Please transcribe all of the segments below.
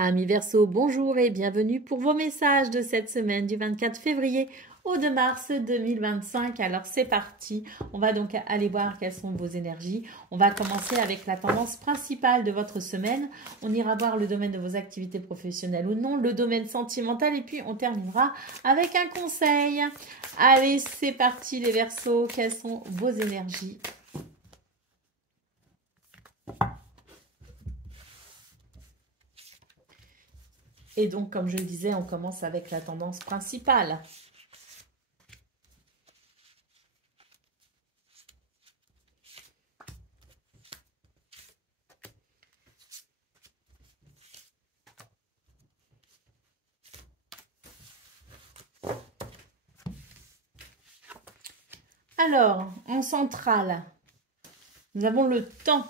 Amis Verseau, bonjour et bienvenue pour vos messages de cette semaine du 24 février au 2 mars 2025. Alors c'est parti, on va donc aller voir quelles sont vos énergies. On va commencer avec la tendance principale de votre semaine. On ira voir le domaine de vos activités professionnelles ou non, le domaine sentimental et puis on terminera avec un conseil. Allez, c'est parti les Verseaux, quelles sont vos énergies ? Et donc, comme je le disais, on commence avec la tendance principale. Alors, en centrale, nous avons le temps.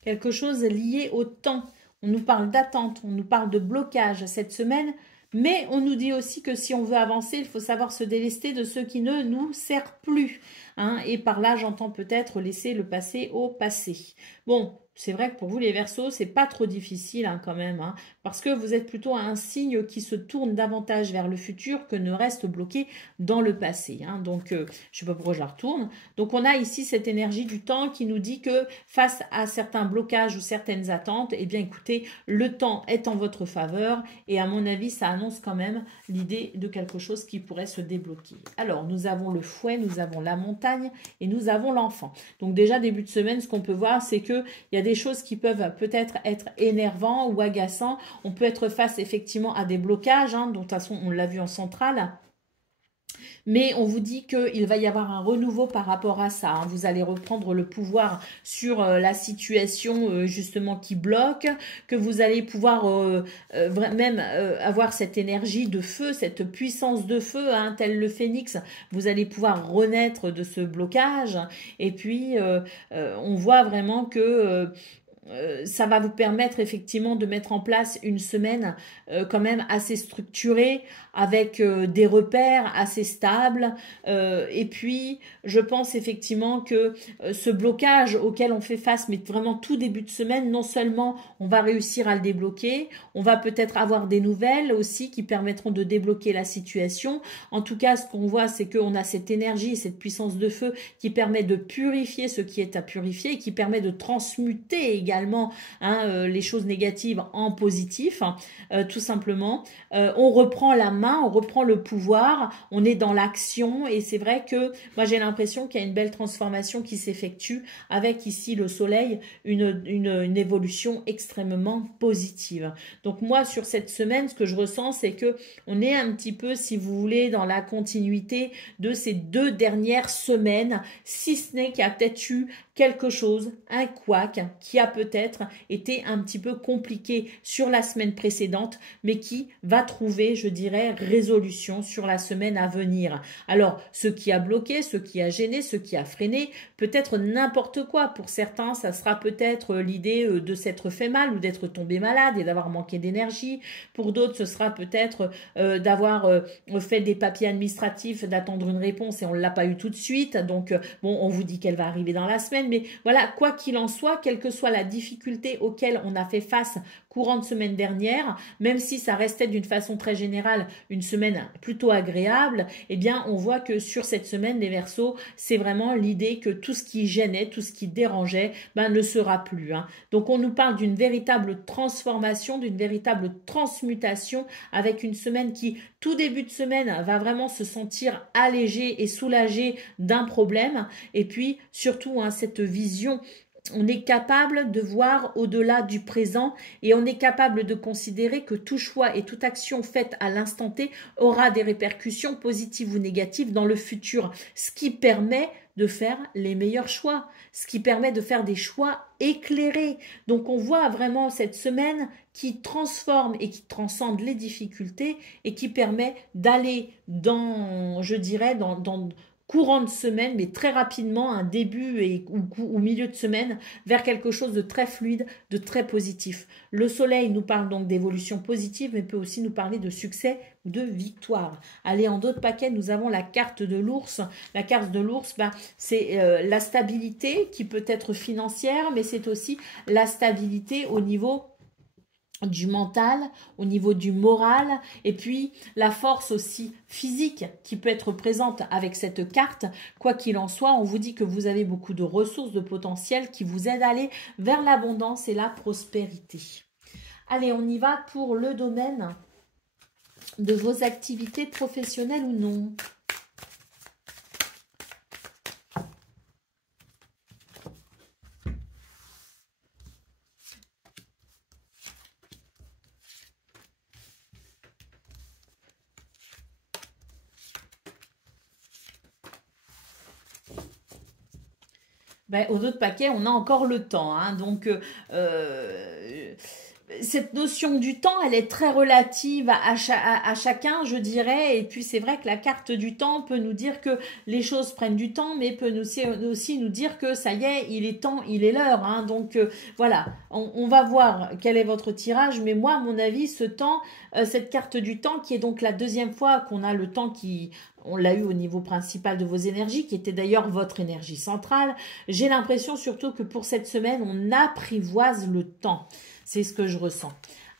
Quelque chose lié au temps. On nous parle d'attente, on nous parle de blocage cette semaine, mais on nous dit aussi que si on veut avancer, il faut savoir se délester de ce qui ne nous sert plus. Hein, et par là, j'entends peut-être laisser le passé au passé. Bon, c'est vrai que pour vous les Verseaux, c'est pas trop difficile hein, quand même, hein, parce que vous êtes plutôt un signe qui se tourne davantage vers le futur que ne reste bloqué dans le passé. Hein. Donc, je sais pas pourquoi je la retourne. Donc, on a ici cette énergie du temps qui nous dit que face à certains blocages ou certaines attentes, eh bien, écoutez, le temps est en votre faveur et à mon avis, ça annonce quand même l'idée de quelque chose qui pourrait se débloquer. Alors, nous avons le fouet, nous avons la montagne et nous avons l'enfant. Donc, déjà, début de semaine, ce qu'on peut voir, c'est qu'il y a des choses qui peuvent peut-être être énervants ou agaçants. On peut être face effectivement à des blocages, hein, dont de toute façon, on l'a vu en centrale. Mais on vous dit qu'il va y avoir un renouveau par rapport à ça. Hein. Vous allez reprendre le pouvoir sur la situation justement qui bloque, que vous allez pouvoir même avoir cette énergie de feu, cette puissance de feu, hein, tel le phénix. Vous allez pouvoir renaître de ce blocage. Et puis, on voit vraiment que... ça va vous permettre effectivement de mettre en place une semaine quand même assez structurée avec des repères assez stables et puis je pense effectivement que ce blocage auquel on fait face mais vraiment tout début de semaine, non seulement on va réussir à le débloquer, on va peut-être avoir des nouvelles aussi qui permettront de débloquer la situation. En tout cas, ce qu'on voit, c'est qu'on a cette énergie, cette puissance de feu qui permet de purifier ce qui est à purifier et qui permet de transmuter également hein, les choses négatives en positif, tout simplement. On reprend la main, on reprend le pouvoir, on est dans l'action et c'est vrai que moi j'ai l'impression qu'il y a une belle transformation qui s'effectue avec ici le soleil, une évolution extrêmement positive. Donc moi sur cette semaine, ce que je ressens c'est que on est un petit peu, si vous voulez, dans la continuité de ces 2 dernières semaines, si ce n'est qu'il y a peut-être eu quelque chose, un couac qui a peut-être été un petit peu compliqué sur la semaine précédente, mais qui va trouver, je dirais, résolution sur la semaine à venir. Alors, ce qui a bloqué, ce qui a gêné, ce qui a freiné, peut-être n'importe quoi. Pour certains, ça sera peut-être l'idée de s'être fait mal ou d'être tombé malade et d'avoir manqué d'énergie. Pour d'autres, ce sera peut-être d'avoir fait des papiers administratifs, d'attendre une réponse et on ne l'a pas eu tout de suite. Donc, bon, on vous dit qu'elle va arriver dans la semaine. Mais voilà, quoi qu'il en soit, quelle que soit la difficulté auquel on a fait face courant de semaine dernière, même si ça restait d'une façon très générale une semaine plutôt agréable, eh bien on voit que sur cette semaine, les Verseaux, c'est vraiment l'idée que tout ce qui gênait, tout ce qui dérangeait, ben, ne sera plus. Hein. Donc on nous parle d'une véritable transformation, d'une véritable transmutation avec une semaine qui, tout début de semaine, va vraiment se sentir allégée et soulagée d'un problème. Et puis surtout hein, cette vision, on est capable de voir au-delà du présent et on est capable de considérer que tout choix et toute action faite à l'instant T aura des répercussions positives ou négatives dans le futur, ce qui permet de faire les meilleurs choix, ce qui permet de faire des choix éclairés. Donc on voit vraiment cette semaine qui transforme et qui transcende les difficultés et qui permet d'aller dans, je dirais, dans courant de semaine, mais très rapidement, un début ou milieu de semaine, vers quelque chose de très fluide, de très positif. Le soleil nous parle donc d'évolution positive, mais peut aussi nous parler de succès, de victoire. Allez, en d'autres paquets, nous avons la carte de l'ours. La carte de l'ours, bah, c'est la stabilité qui peut être financière, mais c'est aussi la stabilité au niveau du mental, au niveau du moral, et puis la force aussi physique qui peut être présente avec cette carte. Quoi qu'il en soit, on vous dit que vous avez beaucoup de ressources, de potentiel qui vous aident à aller vers l'abondance et la prospérité. Allez, on y va pour le domaine de vos activités professionnelles ou non. Ben, aux autres paquets, on a encore le temps. Hein, donc, cette notion du temps, elle est très relative à chacun, je dirais. Et puis, c'est vrai que la carte du temps peut nous dire que les choses prennent du temps, mais peut aussi nous dire que ça y est, il est temps, il est l'heure. Hein, donc, voilà, on va voir quel est votre tirage. Mais moi, à mon avis, ce temps, cette carte du temps, qui est donc la deuxième fois qu'on a le temps qui... On l'a eu au niveau principal de vos énergies, qui était d'ailleurs votre énergie centrale. J'ai l'impression surtout que pour cette semaine, on apprivoise le temps. C'est ce que je ressens.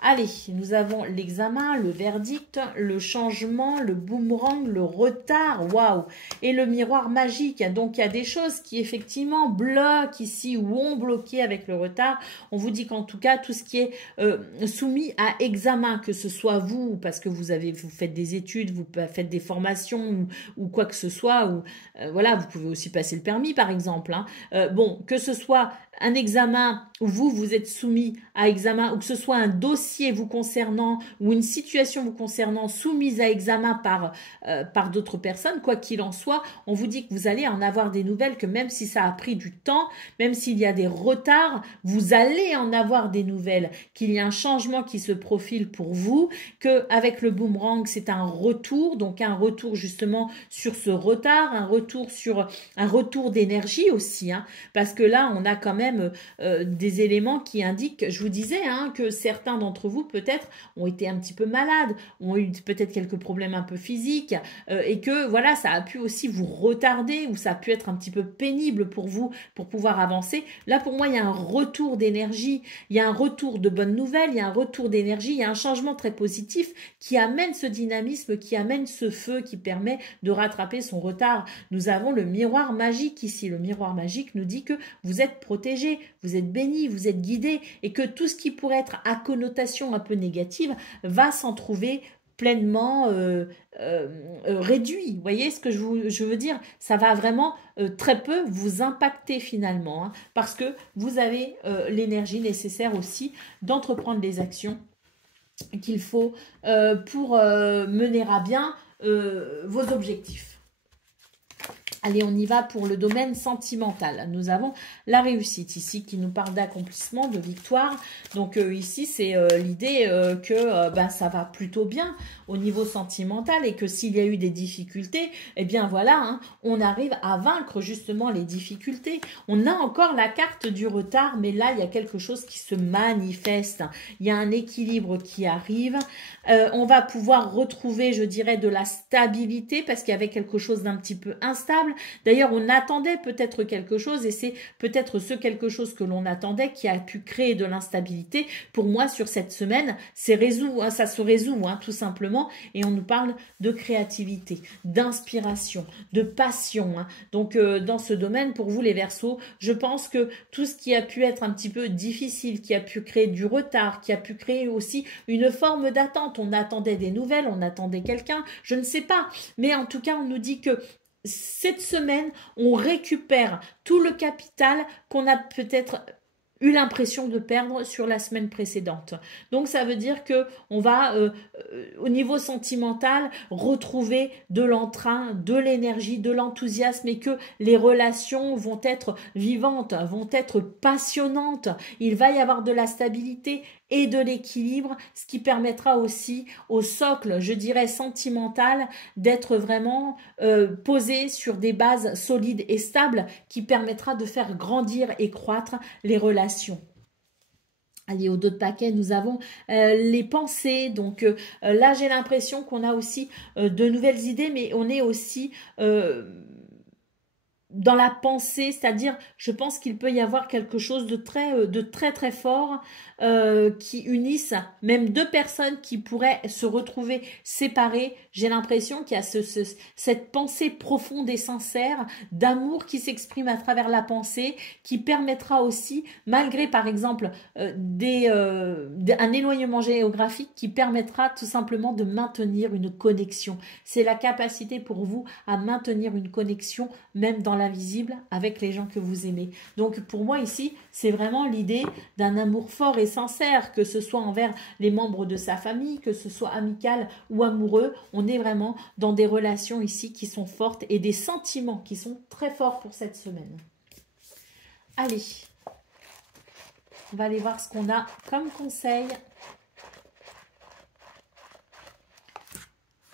Allez, nous avons l'examen, le verdict, le changement, le boomerang, le retard, waouh, et le miroir magique. Donc, il y a des choses qui, effectivement, bloquent ici ou ont bloqué avec le retard. On vous dit qu'en tout cas, tout ce qui est soumis à examen, que ce soit vous, parce que vous faites des études, vous faites des formations ou quoi que ce soit, ou voilà, vous pouvez aussi passer le permis, par exemple. Hein. Bon, que ce soit un examen où vous êtes soumis à examen, ou que ce soit un dossier vous concernant ou une situation vous concernant soumise à examen par d'autres personnes, quoi qu'il en soit, on vous dit que vous allez en avoir des nouvelles, que même si ça a pris du temps, même s'il y a des retards, vous allez en avoir des nouvelles, qu'il y a un changement qui se profile pour vous, qu'avec le boomerang, c'est un retour, donc un retour justement sur ce retard, un retour d'énergie aussi, hein, parce que là, on a quand même des éléments qui indiquent, je vous disais, hein, que certains d'entre vous peut-être ont été un petit peu malades, ont eu peut-être quelques problèmes un peu physiques, et que voilà, ça a pu aussi vous retarder, ou ça a pu être un petit peu pénible pour vous pour pouvoir avancer. Là, pour moi, il y a un retour d'énergie, il y a un retour de bonnes nouvelles, il y a un retour d'énergie, il y a un changement très positif qui amène ce dynamisme, qui amène ce feu, qui permet de rattraper son retard. Nous avons le miroir magique ici. Le miroir magique nous dit que vous êtes protégé, vous êtes béni, vous êtes guidé, et que tout ce qui pourrait être à connotation un peu négative va s'en trouver pleinement réduit. Vous voyez ce que je veux dire? Ça va vraiment très peu vous impacter finalement, hein, parce que vous avez l'énergie nécessaire aussi d'entreprendre les actions qu'il faut pour mener à bien vos objectifs. Allez, on y va pour le domaine sentimental. Nous avons la réussite ici qui nous parle d'accomplissement, de victoire. Donc ici, c'est l'idée que ça va plutôt bien au niveau sentimental, et que s'il y a eu des difficultés, eh bien voilà, hein, on arrive à vaincre justement les difficultés. On a encore la carte du retard, mais là, il y a quelque chose qui se manifeste. Il y a un équilibre qui arrive. On va pouvoir retrouver, je dirais, de la stabilité, parce qu'il y avait quelque chose d'un petit peu instable. D'ailleurs, on attendait peut-être quelque chose, et c'est peut-être ce quelque chose que l'on attendait qui a pu créer de l'instabilité. Pour moi, sur cette semaine, ça se résout, hein, tout simplement, et on nous parle de créativité, d'inspiration, de passion. Hein. Donc, dans ce domaine, pour vous les Verseaux, je pense que tout ce qui a pu être un petit peu difficile, qui a pu créer du retard, qui a pu créer aussi une forme d'attente, on attendait des nouvelles, on attendait quelqu'un, je ne sais pas, mais en tout cas, on nous dit que cette semaine, on récupère tout le capital qu'on a peut-être eu l'impression de perdre sur la semaine précédente. Donc, ça veut dire que on va, au niveau sentimental, retrouver de l'entrain, de l'énergie, de l'enthousiasme, et que les relations vont être vivantes, vont être passionnantes. Il va y avoir de la stabilité et de l'équilibre, ce qui permettra aussi au socle, je dirais, sentimental, d'être vraiment posé sur des bases solides et stables, qui permettra de faire grandir et croître les relations. Allez, au dos de paquet, nous avons les pensées. Donc là, j'ai l'impression qu'on a aussi de nouvelles idées, mais on est aussi dans la pensée, c'est-à-dire, je pense qu'il peut y avoir quelque chose de très très fort qui unissent, même deux personnes qui pourraient se retrouver séparées. J'ai l'impression qu'il y a cette pensée profonde et sincère d'amour qui s'exprime à travers la pensée, qui permettra aussi, malgré par exemple un éloignement géographique, qui permettra tout simplement de maintenir une connexion. C'est la capacité pour vous à maintenir une connexion, même dans l'invisible, avec les gens que vous aimez. Donc pour moi ici, c'est vraiment l'idée d'un amour fort et sincère, que ce soit envers les membres de sa famille, que ce soit amical ou amoureux. On est vraiment dans des relations ici qui sont fortes et des sentiments qui sont très forts pour cette semaine. Allez, on va aller voir ce qu'on a comme conseil.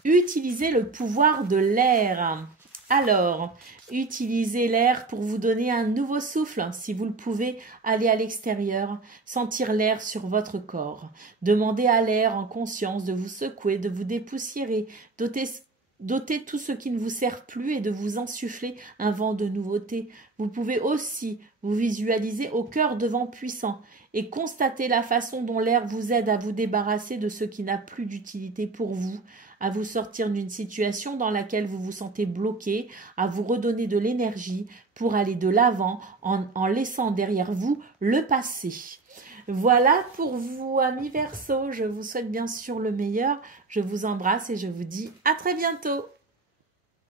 Utilisez le pouvoir de l'air. Alors, utilisez l'air pour vous donner un nouveau souffle. Si vous le pouvez, allez à l'extérieur, sentir l'air sur votre corps. Demandez à l'air en conscience de vous secouer, de vous dépoussiérer, d'ôter tout ce qui ne vous sert plus et de vous insuffler un vent de nouveauté. Vous pouvez aussi vous visualiser au cœur de vents puissants et constater la façon dont l'air vous aide à vous débarrasser de ce qui n'a plus d'utilité pour vous, à vous sortir d'une situation dans laquelle vous vous sentez bloqué, à vous redonner de l'énergie pour aller de l'avant en laissant derrière vous le passé. Voilà pour vous, amis Verseau. Je vous souhaite bien sûr le meilleur. Je vous embrasse et je vous dis à très bientôt.